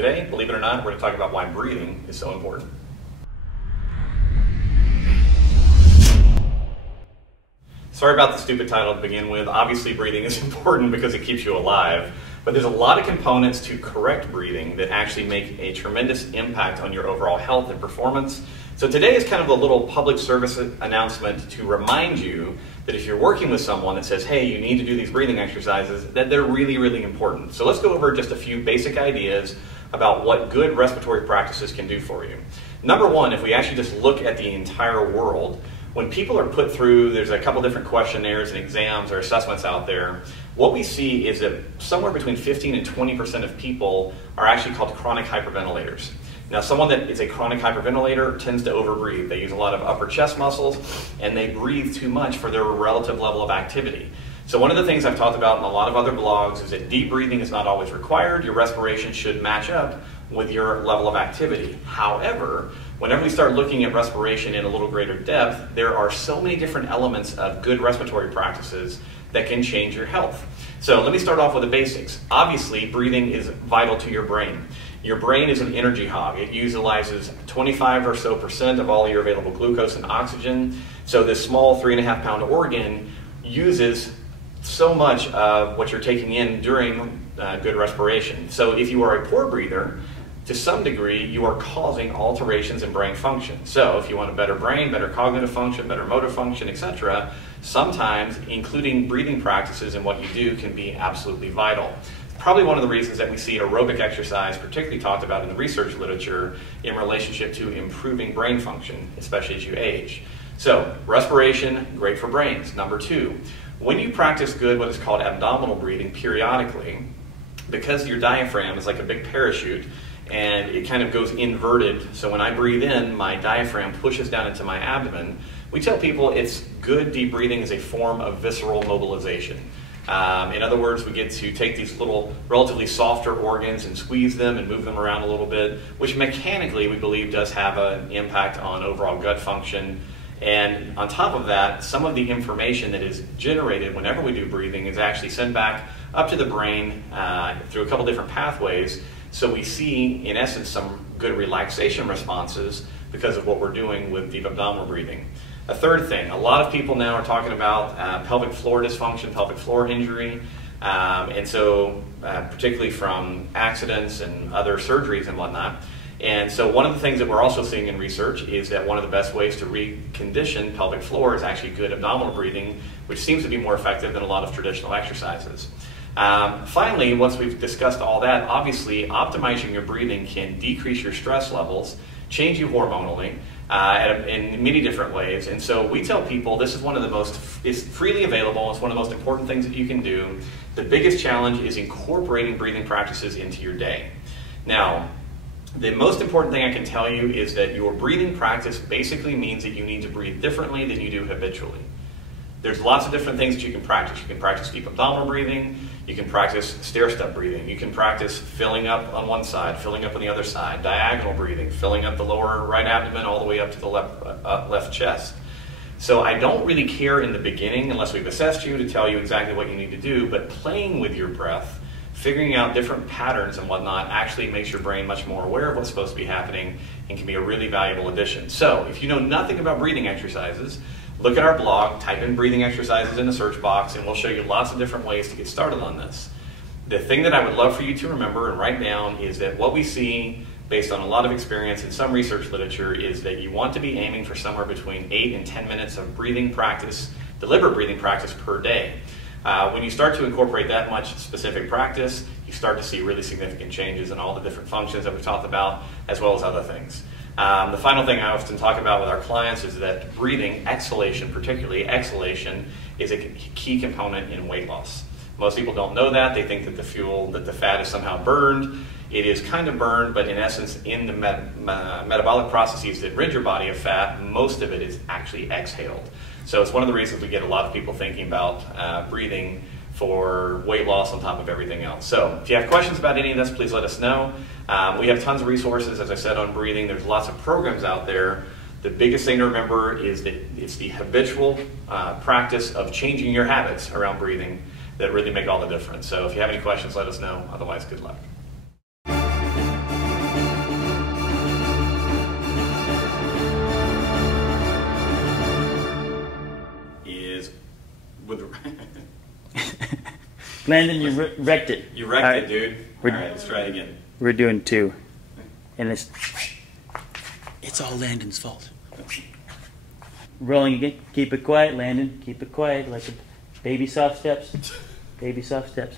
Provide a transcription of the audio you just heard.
Today, believe it or not, we're going to talk about why breathing is so important. Sorry about the stupid title to begin with. Obviously, breathing is important because it keeps you alive, but there's a lot of components to correct breathing that actually make a tremendous impact on your overall health and performance. So today is kind of a little public service announcement to remind you that if you're working with someone that says, hey, you need to do these breathing exercises, that they're really, really important. So let's go over just a few basic ideas about what good respiratory practices can do for you. Number one, if we actually just look at the entire world, when people are put through, there's a couple different questionnaires and exams or assessments out there, what we see is that somewhere between 15 and 20% of people are actually called chronic hyperventilators. Now, someone that is a chronic hyperventilator tends to overbreathe. They use a lot of upper chest muscles and they breathe too much for their relative level of activity. So one of the things I've talked about in a lot of other blogs is that deep breathing is not always required. Your respiration should match up with your level of activity. However, whenever we start looking at respiration in a little greater depth, there are so many different elements of good respiratory practices that can change your health. So let me start off with the basics. Obviously, breathing is vital to your brain. Your brain is an energy hog. It utilizes 25% or so of all your available glucose and oxygen. So this small 3.5-pound organ uses so much of what you're taking in during good respiration. So if you are a poor breather, to some degree, you are causing alterations in brain function. So if you want a better brain, better cognitive function, better motor function, etc., sometimes including breathing practices in what you do can be absolutely vital. Probably one of the reasons that we see aerobic exercise particularly talked about in the research literature in relationship to improving brain function, especially as you age. So respiration, great for brains. Number two, when you practice good, what is called abdominal breathing periodically, because your diaphragm is like a big parachute and it kind of goes inverted. So when I breathe in, my diaphragm pushes down into my abdomen. We tell people it's good deep breathing is a form of visceral mobilization. In other words, we get to take these little relatively softer organs and squeeze them and move them around a little bit, which mechanically we believe does have an impact on overall gut function. And on top of that, some of the information that is generated whenever we do breathing is actually sent back up to the brain through a couple different pathways. So we see, in essence, some good relaxation responses because of what we're doing with deep abdominal breathing. A third thing, a lot of people now are talking about pelvic floor dysfunction, pelvic floor injury, and so particularly from accidents and other surgeries and whatnot. And so one of the things that we're also seeing in research is that one of the best ways to recondition pelvic floor is actually good abdominal breathing, which seems to be more effective than a lot of traditional exercises. Finally, once we've discussed all that, obviously optimizing your breathing can decrease your stress levels, change you hormonally in many different ways. And so we tell people this is one of the most, it's freely available, it's one of the most important things that you can do. The biggest challenge is incorporating breathing practices into your day. Now, the most important thing I can tell you is that your breathing practice basically means that you need to breathe differently than you do habitually. There's lots of different things that you can practice. You can practice deep abdominal breathing, you can practice stair-step breathing, you can practice filling up on one side, filling up on the other side, diagonal breathing, filling up the lower right abdomen all the way up to the left chest. So I don't really care in the beginning, unless we've assessed you, to tell you exactly what you need to do, but playing with your breath, figuring out different patterns and whatnot actually makes your brain much more aware of what's supposed to be happening and can be a really valuable addition. So if you know nothing about breathing exercises, look at our blog, type in breathing exercises in the search box, and we'll show you lots of different ways to get started on this. The thing that I would love for you to remember and write down is that what we see based on a lot of experience in some research literature is that you want to be aiming for somewhere between 8 and 10 minutes of breathing practice, deliberate breathing practice per day. When you start to incorporate that much specific practice, you start to see really significant changes in all the different functions that we've talked about, as well as other things. The final thing I often talk about with our clients is that breathing, exhalation, particularly exhalation, is a key component in weight loss. Most people don't know that. They think that the fuel, that the fat is somehow burned. It is kind of burned, but in essence, in the metabolic processes that rid your body of fat, most of it is actually exhaled. So it's one of the reasons we get a lot of people thinking about breathing for weight loss on top of everything else. So if you have questions about any of this, please let us know. We have tons of resources, as I said, on breathing. There's lots of programs out there. The biggest thing to remember is that it's the habitual practice of changing your habits around breathing that really make all the difference. So if you have any questions, let us know. Otherwise, good luck. with Landon, you wrecked it. You wrecked right. it, dude. All right, let's try it again. We're doing 2. And it's all Landon's fault. Rolling again. Keep it quiet, Landon. Keep it quiet. Like a baby soft steps. Baby soft steps.